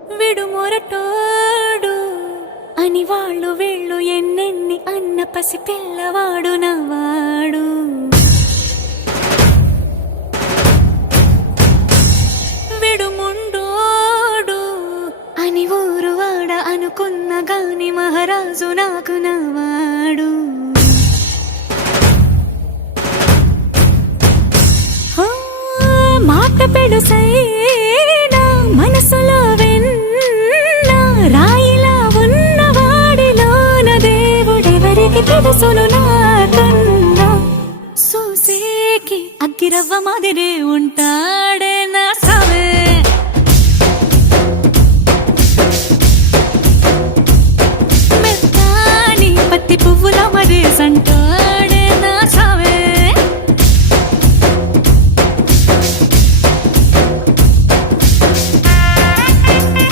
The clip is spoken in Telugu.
విడు మొరటోడు అని వాళ్ళు వీళ్ళు ఎన్నెన్ని అన్న పసి పిల్లవాడు నవ్వాడు. విడు ముండోడు అని ఊరు వాడ అనుకున్న గాని మహారాజు నాకు నవ్వాడు. మాట పెడుసైనా మనసులో వెన్న రాయిలా ఉన్నవాడిలోన దేవుడెవరికి తెలుసును నాకన్నా. సూసేకి అగ్గిరవ్వ మాదిరే